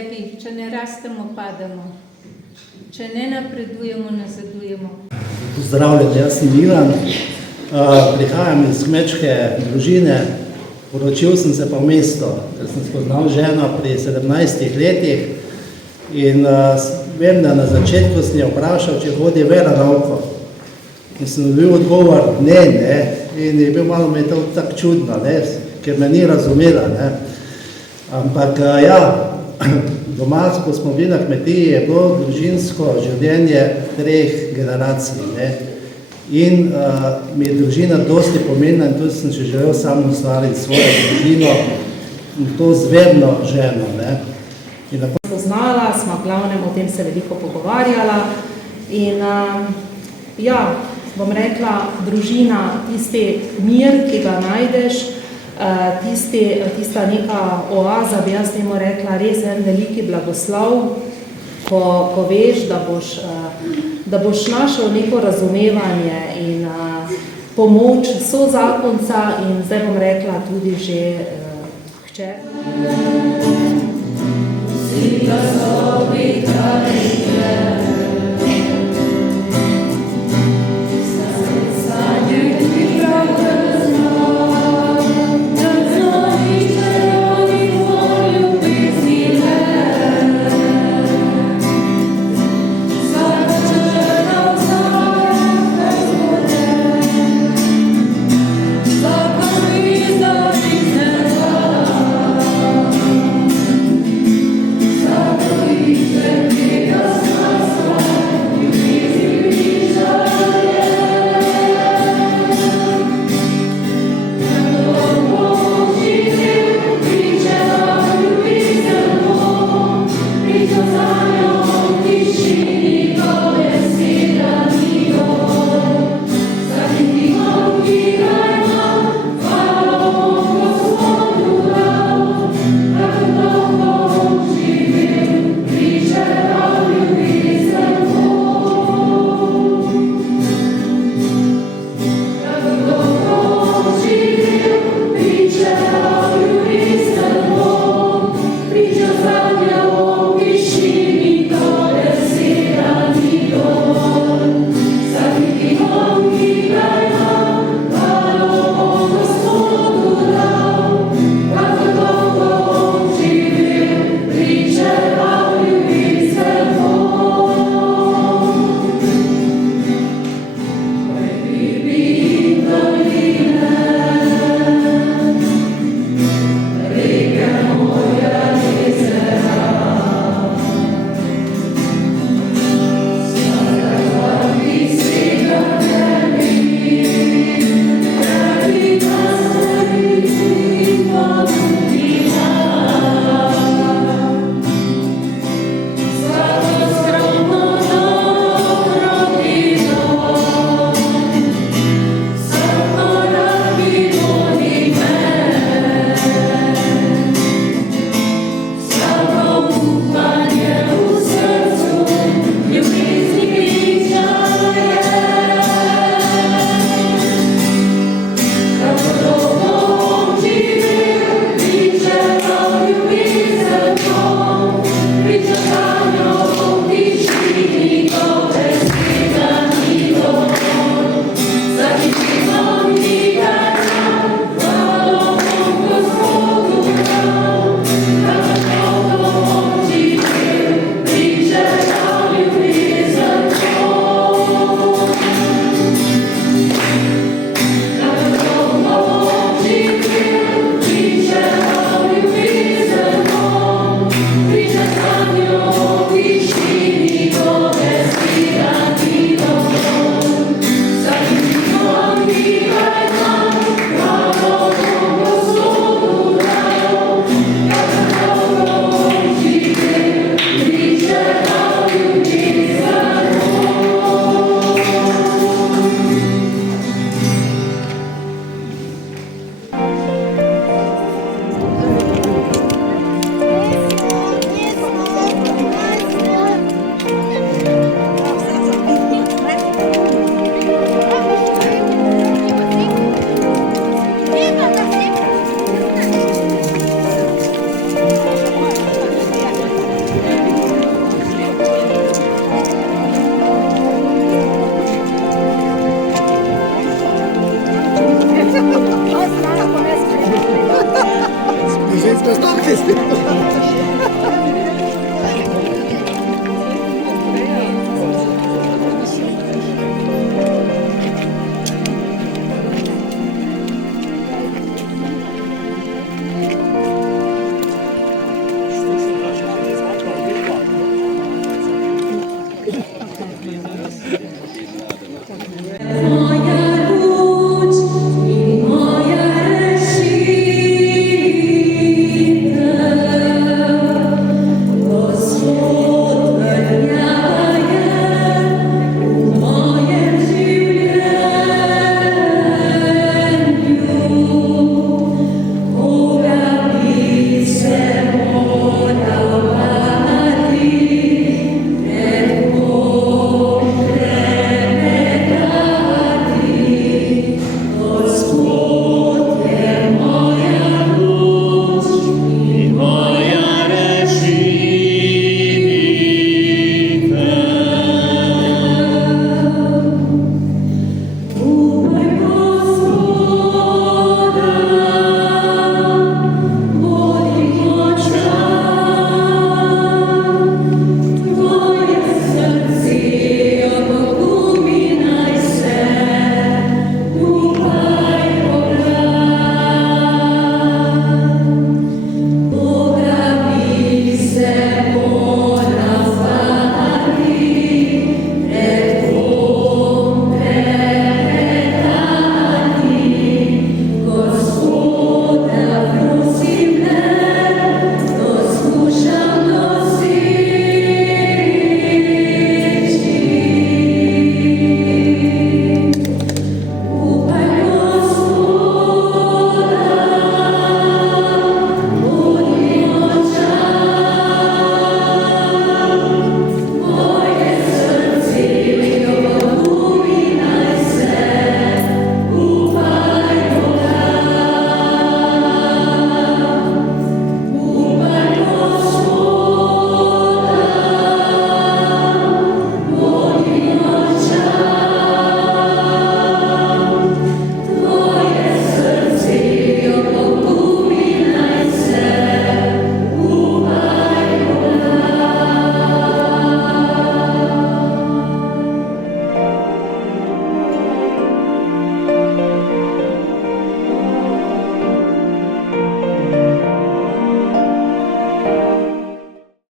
sebi, če ne rastemo, pademo. Če ne napredujemo, nazadujemo. Pozdravljeni, jaz sem Milan, prihajam iz kmečke družine, poročil sem se pa v mesto, ker sem spoznal ženo pri 17 letih in vem, da na začetku sem jo vprašal, če hodi Vera na oko. In sem dobil odgovor, ne, in je bil malo mi to tako čudno, ker me ni razumela. Ampak doma, ko smo bili na kmetiji, je bilo družinsko življenje 3 generacij. In mi je družina dosti pomenila in tudi sem želel sam ustvariti svojo družino in to z vedno ženo. Poznala, smo glavnem o tem se veliko pogovarjala in bom rekla, družina, tisti mir, ki ga najdeš, tista neka oaza, bi jaz temu rekla, res en veliki blagoslov, ko veš, da boš našel neko razumevanje in pomoč sozakonca in zdaj bom rekla tudi že hčer. She